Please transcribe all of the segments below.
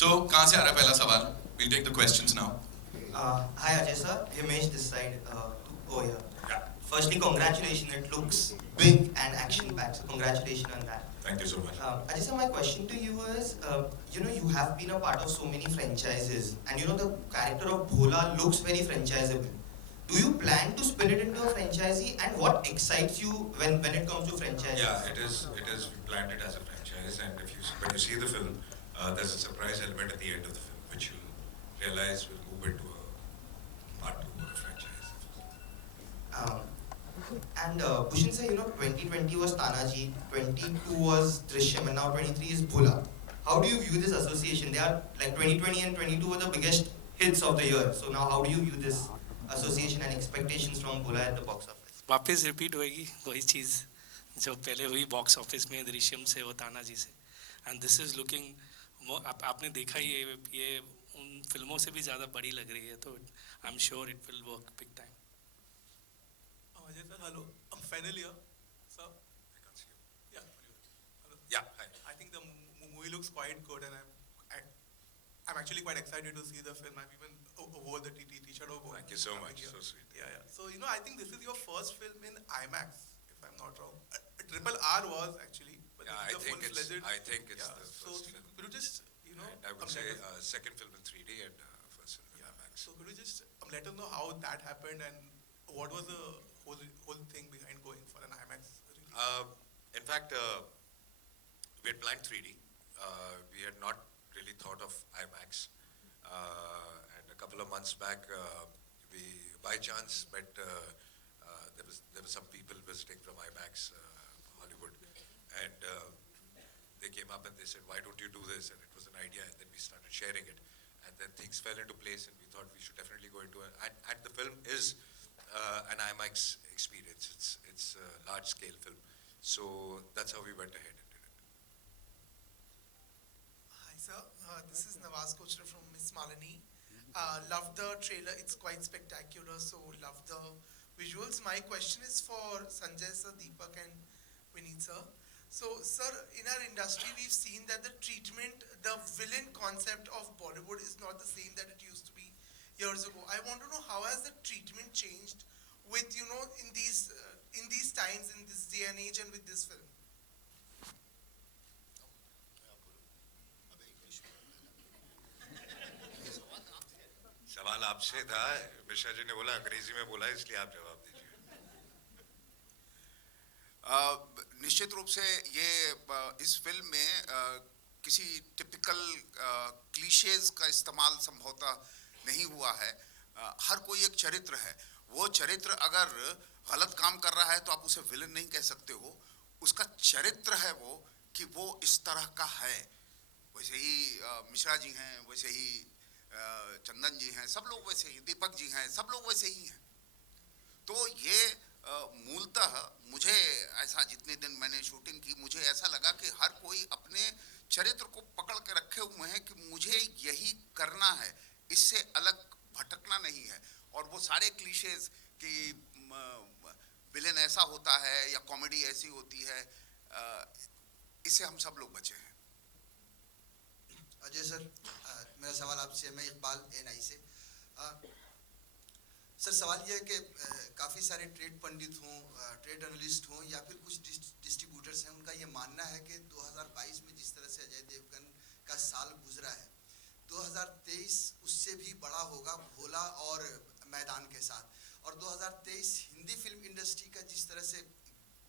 So कहाँ से आ रहा है पहला सवाल? We'll take the questions now. Hi Ajay sir, Himesh this side. Oh yeah. Yeah. Firstly, congratulations. It looks big and action-packed. So congratulations on that. Thank you so much. Ajay sir, my question to you is, you have been a part of so many franchises, and the character of Bhola looks very franchisable. Do you plan to spin it into a franchisee, and what excites you when it comes to franchises? Yeah, it is. It is. We planned it as a franchise, and when you see the film, there's a surprise element at the end of the film, which you'll realize will move into a part two or a franchise. Um, and Bhushan sir, 2020 was Tanaji, 22 was Drishyam, and now 23 is Bhola. How do you view this association? They are like 2020 and 22 were the biggest hits of the year. So now how do you view this association and expectations from Bhola at the box office? वापस repeat होएगी वही चीज़ जो पहले हुई box office में दृश्यम से और तानाजी से एंड दिस इज़ लुकिंग आपने देखा ही ये उन फिल्मों से भी ज़्यादा बड़ी लग रही है तो I am sure it will work big time Ajay sir, hello. I'm final year. Sir, I can't see you. yeah. Hello. Yeah. Hi. I think the movie looks quite good, and I'm actually quite excited to see the film. I've even wore the T-shirt over. Thank you so much. So sweet. Yeah, yeah. So I think this is your first film in IMAX, if I'm not wrong. Triple R was actually. But Yeah, this is the full-fledged. I think it's Yeah. the So first film. could you just And I would say second film in 3D and first film in yeah. IMAX. So could you just let us know how that happened and what was the whole thing behind going for an IMAX release? In fact, we had planned 3D. We had not really thought of IMAX. And a couple of months back, we by chance met. There were some people visiting from IMAX Hollywood, and they came up and they said, "Why don't you do this?" And it was an idea, and then we started sharing it, and then things fell into place, and we thought we should definitely go into it. And the film is an IMAX experience. It's a large-scale film, so that's how we went ahead and did it. Hi sir, this is Nawaz Kochra from Miss Malini. Love the trailer, it's quite spectacular, so love the visuals. My question is for Sanjay sir, Deepak and Vineet sir. So sir, in our industry we've seen that the treatment, the villain concept of Bollywood is not the same that it used to be years ago. I want to know how has the treatment changed with, in these times, in this day and age and with this film? सवाल आपसे था, मिश्रा जी ने बोला अंग्रेजी में बोला इसलिए आप जवाब दीजिए। निश्चित रूप से ये इस फिल्म में किसी टिपिकल क्लीशेज का इस्तेमाल संभवतः नहीं हुआ है। हर कोई एक चरित्र है, वो चरित्र अगर गलत काम कर रहा है तो आप उसे विलन नहीं कह सकते हो, उसका चरित्र है वो कि वो इस तरह का है। वैसे ही मिश्रा जी हैं, वैसे ही चंदन जी हैं, सब लोग वैसे ही, दीपक जी हैं, सब लोग वैसे ही हैं। तो ये मूलतः मुझे ऐसा, जितने दिन मैंने शूटिंग की, मुझे ऐसा लगा कि हर कोई अपने चरित्र को पकड़ के रखे हुए हैं कि मुझे यही करना है, इससे अलग भटकना नहीं है। और वो सारे क्लीशेज कि विलेन ऐसा होता है या कॉमेडी ऐसी होती है, इससे हम सब लोग बचे हैं। अजय सर, मेरा सवाल आपसे, मैं इकबाल एनआई से। सर सवाल यह है कि काफ़ी सारे ट्रेड पंडित हों, ट्रेड एनालिस्ट हों या फिर कुछ डिस्ट्रीब्यूटर्स हैं, उनका ये मानना है कि 2022 में जिस तरह से अजय देवगन का साल गुजरा है, 2023 उससे भी बड़ा होगा भोला और मैदान के साथ। और 2023 हिंदी फिल्म इंडस्ट्री का जिस तरह से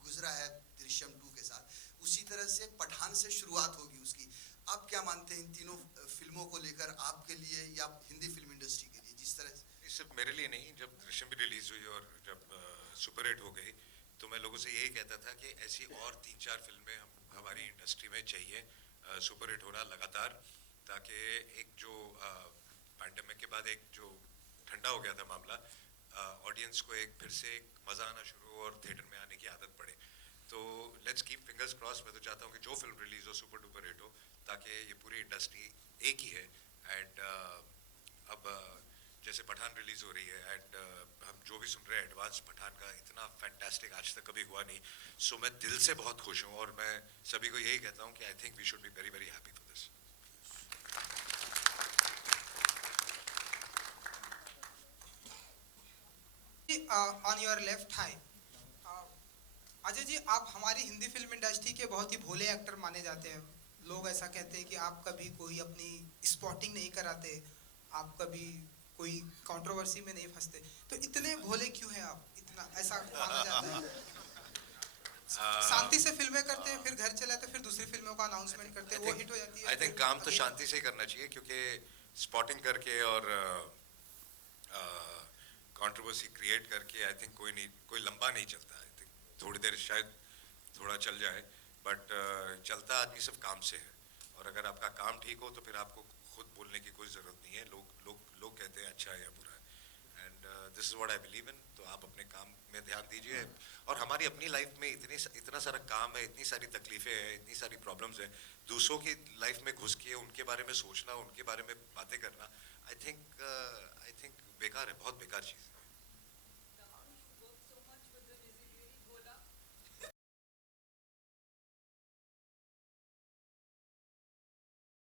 गुजरा है दृश्यम 2 के साथ, उसी तरह से पठान से शुरुआत होगी उसकी। आप क्या मानते हैं इन तीनों फिल्मों को लेकर, आपके लिए या हिंदी फिल्म इंडस्ट्री के लिए, जिस तरह से? सिर्फ मेरे लिए नहीं, जब दृश्यम भी रिलीज हुई और जब सुपर हिट हो गई तो मैं लोगों से यही कहता था कि ऐसी और 3-4 फिल्में हमारी इंडस्ट्री में चाहिए, सुपर हिट हो रहा लगातार, ताकि एक जो पैंडेमिक के बाद एक जो ठंडा हो गया था मामला, ऑडियंस को एक फिर से एक मज़ा आना शुरू हो और थिएटर में आने की आदत पड़े। तो लेट्स कीप फिंगर्स क्रॉस। मैं तो चाहता हूँ कि जो फिल्म रिलीज हो सुपर डुपर हिट हो, ताकि ये पूरी इंडस्ट्री एक ही है। एंड अब जैसे पठान रिलीज हो रही है एंड हम जो भी सुन रहे हैं एडवांस पठान का, इतना फैंटास्टिक आज तक कभी हुआ नहीं। सो मैं दिल से बहुत खुश हूँ और मैं सभी को यही कहता हूँ कि I think we should be very very happy for this. On your left high, Ajay ji, आप हमारी हिंदी फिल्म इंडस्ट्री के बहुत ही भोले एक्टर माने जाते हैं. लोग ऐसा कहते हैं कि आप कभी कोई अपनी स्पॉटिंग नहीं कराते, आप कभी कोई कंट्रोवर्सी में नहीं फंसते, तो इतने भोले क्यों हैं आप? इतना ऐसा माना जाता है. शांति से फिल्में करते हैं, फिर घर चले आते हैं, फिर दूसरी फिल्मों का अनाउंसमेंट करते हैं, वो हिट हो जाती है. आई थिंक काम तो शांति से ही करना चाहिए, क्योंकि स्पॉटिंग करके और कंट्रोवर्सी क्रिएट करके आई थिंक कोई लंबा नहीं चलता. आई थिंक थोड़ी देर शायद थोड़ा चल जाए, बट चलता आदमी सिर्फ काम से है. और अगर आपका काम ठीक हो तो फिर आपको खुद बोलने की कोई ज़रूरत नहीं है. लोग कहते हैं अच्छा है या बुरा है, and this is what I believe in. तो आप अपने काम में ध्यान दीजिए. और हमारी अपनी लाइफ में इतना सारा काम है, इतनी सारी तकलीफ़ें हैं, इतनी सारी प्रॉब्लम्स हैं. दूसरों की लाइफ में घुस के उनके बारे में सोचना, उनके बारे में बातें करना, आई थिंक बेकार है, बहुत बेकार चीज़ है.